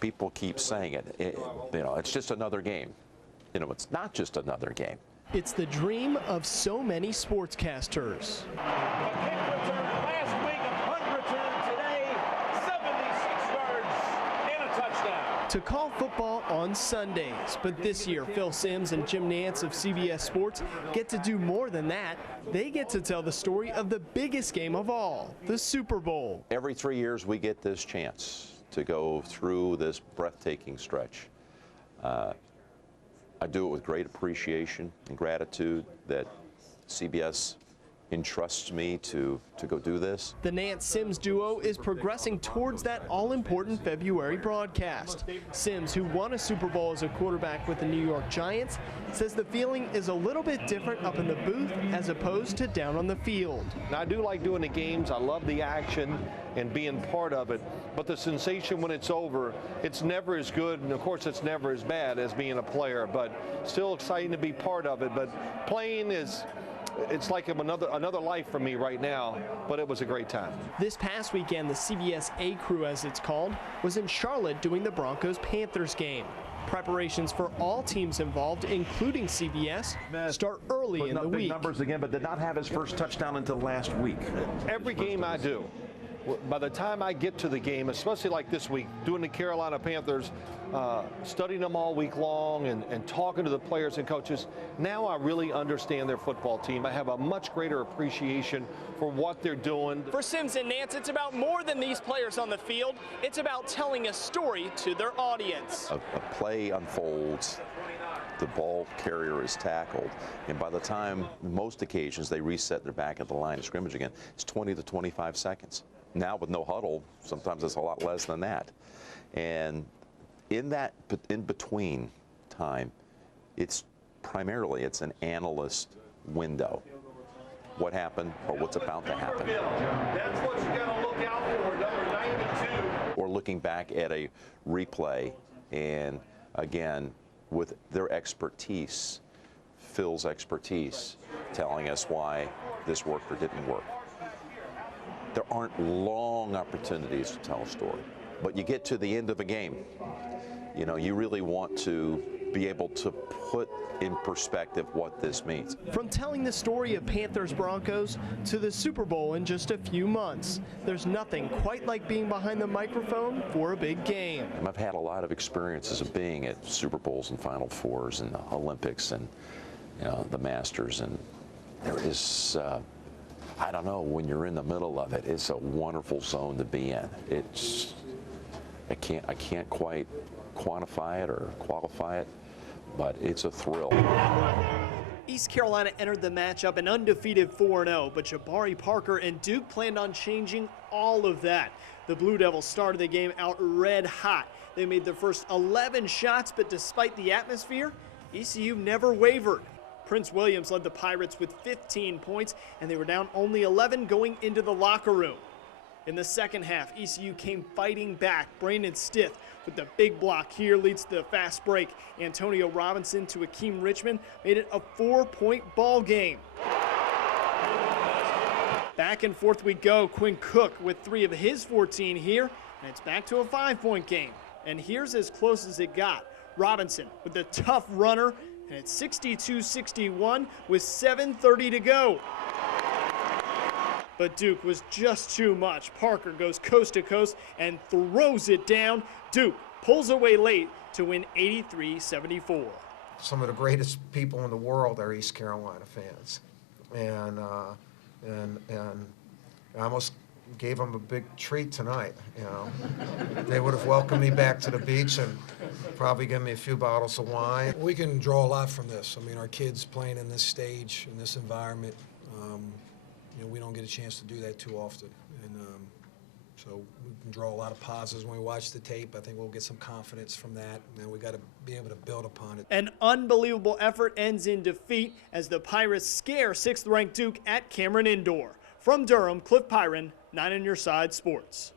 People keep saying it. It's just another game. It's not just another game. It's the dream of so many sportscasters. A kick return last week, a punt return today, 76 yards and a touchdown. To call football on Sundays, but this year Phil Simms and Jim Nantz of CBS Sports get to do more than that. They get to tell the story of the biggest game of all, the Super Bowl. Every 3 years we get this chance to go through this breathtaking stretch. I do it with great appreciation and gratitude that CBS entrusts me to go do this. The Nantz-Simms duo is progressing towards that all-important February broadcast. Simms, who won a Super Bowl as a quarterback with the New York Giants, says the feeling is a little bit different up in the booth as opposed to down on the field. Now, I do like doing the games. I love the action and being part of it. But the sensation when it's over, it's never as good, and of course it's never as bad as being a player, but still exciting to be part of it. But playing it's like another life for me right now, but it was a great time. This past weekend, the CBS A crew, as it's called, was in Charlotte doing the Broncos-Panthers game. Preparations for all teams involved, including CBS, start early in the week. Numbers again, but did not have his first touchdown until last week. Every game I do, by the time I get to the game, especially like this week, doing the Carolina Panthers, studying them all week long and talking to the players and coaches, now I really understand their football team. I have a much greater appreciation for what they're doing. For Simms and Nantz, it's about more than these players on the field. It's about telling a story to their audience. A play unfolds, the ball carrier is tackled, and by the time, most occasions, they reset their back at the line of scrimmage again, it's 20 to 25 seconds. Now with no huddle, sometimes it's a lot less than that. And in that in-between time, it's an analyst window. What happened or what's about to happen. That's what you got to look out for, number 92. Or looking back at a replay, and again, with their expertise, Phil's expertise, telling us why this worked or didn't work. There aren't long opportunities to tell a story, but you get to the end of a game. You really want to be able to put in perspective what this means. From telling the story of Panthers-Broncos to the Super Bowl in just a few months, there's nothing quite like being behind the microphone for a big game. I've had a lot of experiences of being at Super Bowls and Final Fours and the Olympics and the Masters, and there is I don't know, when you're in the middle of it, it's a wonderful zone to be in. I can't quite quantify it or qualify it, but it's a thrill. East Carolina entered the matchup an undefeated 4-0, but Jabari Parker and Duke planned on changing all of that. The Blue Devils started the game out red hot. They made their first 11 shots, but despite the atmosphere, ECU never wavered. Prince Williams led the Pirates with 15 points, and they were down only 11 going into the locker room. In the second half, ECU came fighting back. Brandon Stith with the big block here leads to the fast break. Antonio Robinson to Akeem Richmond made it a 4-point ball game. Back and forth we go. Quinn Cook with 3 of his 14 here, and it's back to a 5-point game. And here's as close as it got. Robinson with the tough runner, and it's 62-61 with 7:30 to go. But Duke was just too much. Parker goes coast to coast and throws it down. Duke pulls away late to win 83-74. Some of the greatest people in the world are East Carolina fans, and I almost gave them a big treat tonight. They would have welcomed me back to the beach and probably given me a few bottles of wine. We can draw a lot from this. I mean, our kids playing in this stage, in this environment, we don't get a chance to do that too often. And so we can draw a lot of positives when we watch the tape. I think we'll get some confidence from that, and we got to be able to build upon it. An unbelievable effort ends in defeat as the Pirates scare 6th-ranked Duke at Cameron Indoor. From Durham, Cliff Pyron, 9 on Your Side Sports.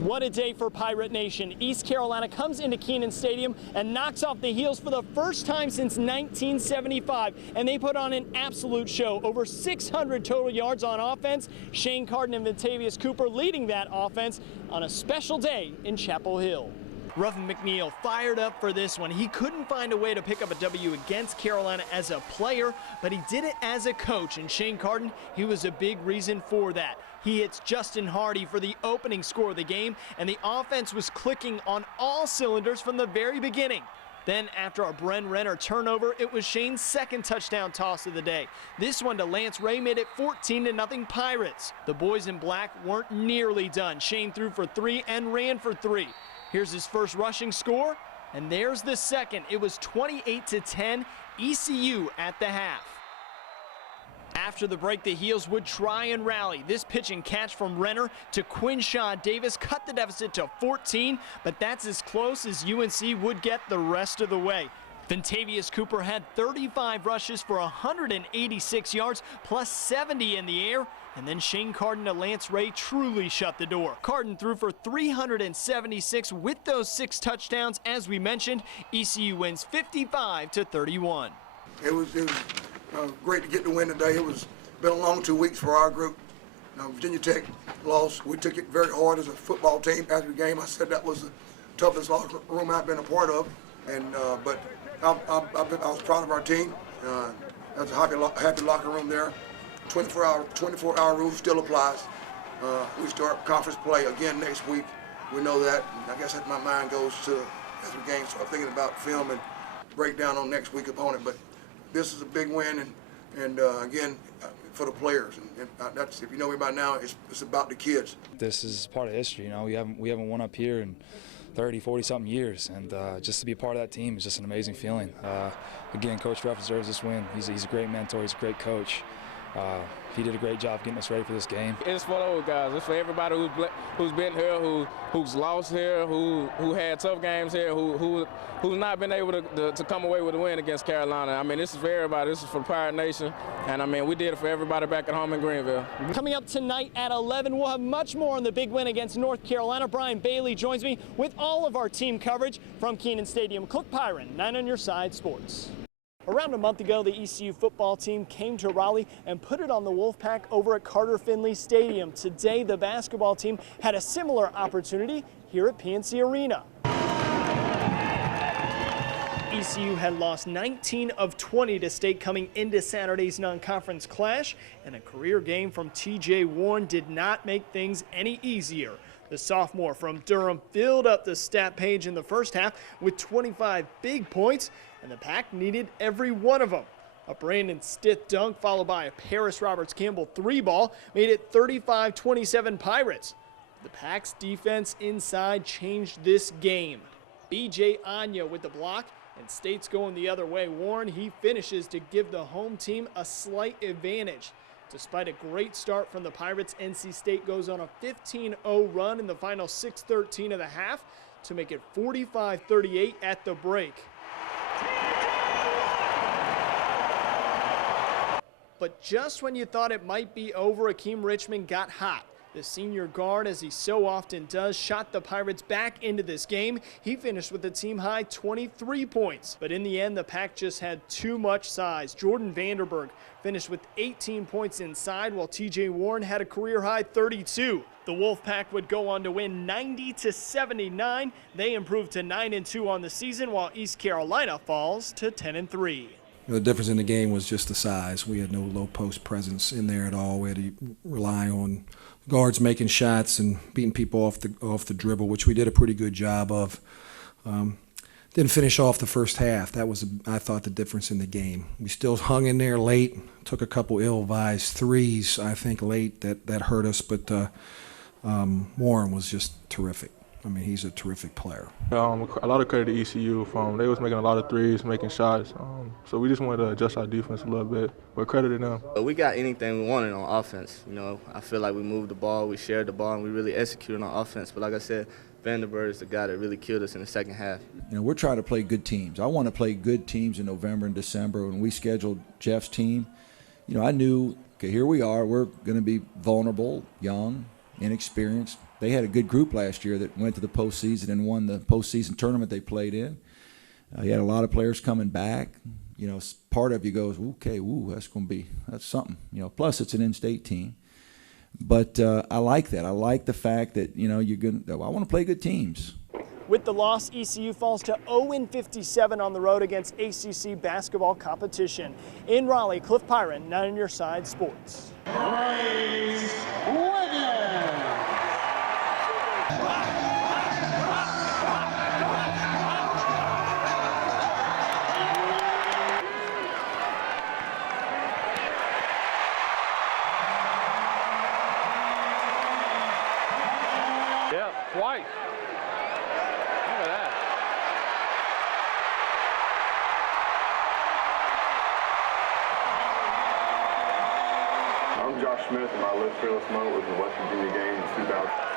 What a day for Pirate Nation. East Carolina comes into Kenan Stadium and knocks off the heels for the first time since 1975, and they put on an absolute show. Over 600 total yards on offense. Shane Carden and Vitavius Cooper leading that offense on a special day in Chapel Hill. Ruffin McNeil fired up for this one. He couldn't find a way to pick up a W against Carolina as a player, but he did it as a coach, and Shane Carden, he was a big reason for that. He hits Justin Hardy for the opening score of the game, and the offense was clicking on all cylinders from the very beginning. Then, after a Bren Renner turnover, it was Shane's second touchdown toss of the day. This one to Lance Ray made it 14-0 Pirates. The boys in black weren't nearly done. Shane threw for 3 and ran for 3. Here's his first rushing score, and there's the second. It was 28-10, ECU at the half. After the break, the Heels would try and rally. This pitch and catch from Renner to Quinshaw Davis cut the deficit to 14, but that's as close as UNC would get the rest of the way. Ventavious Cooper had 35 rushes for 186 yards, plus 70 in the air, and then Shane Carden to Lance Ray truly shut the door. Carden threw for 376 with those 6 touchdowns. As we mentioned, ECU wins 55-31. It was great to get the win today. It was been a long 2 weeks for our group. Virginia Tech lost. We took it very hard as a football team after the game. I said that was the toughest locker room I've been a part of, and but I was proud of our team. That's a happy locker room there. 24-hour rule still applies. We start conference play again next week. We know that. And I guess my mind goes to after the game, so I'm thinking about film and breakdown on next week's opponent. But this is a big win, and again, for the players. And that's, if you know me by now, it's about the kids. This is part of history. You know, we haven't won up here in 30, 40-something years, and just to be a part of that team is just an amazing feeling. Again, Coach Ruff deserves this win. He's a great mentor. He's a great coach. He did a great job getting us ready for this game. It's for those guys. It's for everybody who's been here, who's lost here, who had tough games here, who's not been able to come away with a win against Carolina. I mean, this is for everybody. This is for the Pirate Nation, and I mean, we did it for everybody back at home in Greenville. Coming up tonight at 11, we'll have much more on the big win against North Carolina. Brian Bailey joins me with all of our team coverage from Kenan Stadium. Click Pyron, 9 on your side sports. Around a month ago, the ECU football team came to Raleigh and put it on the Wolfpack over at Carter Finley Stadium. Today, the basketball team had a similar opportunity here at PNC Arena. ECU had lost 19 of 20 to State coming into Saturday's non-conference clash, and a career game from TJ Warren did not make things any easier. The sophomore from Durham filled up the stat page in the first half with 25 big points, and the Pack needed every one of them. A Brandon Stith dunk followed by a Paris Roberts-Campbell 3-ball made it 35-27 Pirates. The Pack's defense inside changed this game. B.J. Anya with the block, and State's going the other way. Warren, he finishes to give the home team a slight advantage. Despite a great start from the Pirates, NC State goes on a 15-0 run in the final 6:13 of the half to make it 45-38 at the break. But just when you thought it might be over, Akeem Richmond got hot. The senior guard, as he so often does, shot the Pirates back into this game. He finished with a team-high 23 points. But in the end, the Pack just had too much size. Jordan Vanderberg finished with 18 points inside, while TJ Warren had a career-high 32. The Wolfpack would go on to win 90-79. They improved to 9-2 on the season, while East Carolina falls to 10-3. The difference in the game was just the size. We had no low post presence in there at all. We had to rely on guards making shots and beating people off the dribble, which we did a pretty good job of. Didn't finish off the first half. That was, I thought, the difference in the game. We still hung in there late, took a couple ill-advised threes, I think, late that hurt us, but Warren was just terrific. I mean, he's a terrific player. A lot of credit to ECU. They was making a lot of threes, making shots. So we just wanted to adjust our defense a little bit, but credit to them. We got anything we wanted on offense. You know, I feel like we moved the ball, we shared the ball, and we really executed on offense. But like I said, Vanderberg is the guy that really killed us in the second half. You know, we're trying to play good teams. I want to play good teams in November and December. When we scheduled Jeff's team, you know, I knew, okay, here we are. We're going to be vulnerable, young, inexperienced. They had a good group last year that went to the postseason and won the postseason tournament they played in. You had a lot of players coming back. You know, part of you goes, okay, that's something. You know, plus it's an in-state team. But I like that. I like the fact that, you know, I want to play good teams. With the loss, ECU falls to 0-57 on the road against ACC basketball competition. In Raleigh, Cliff Pyron, 9 on your side Sports. Yeah, twice. Look at that. I'm Josh Smith, and my left fearless moment was the West Virginia game in 2000.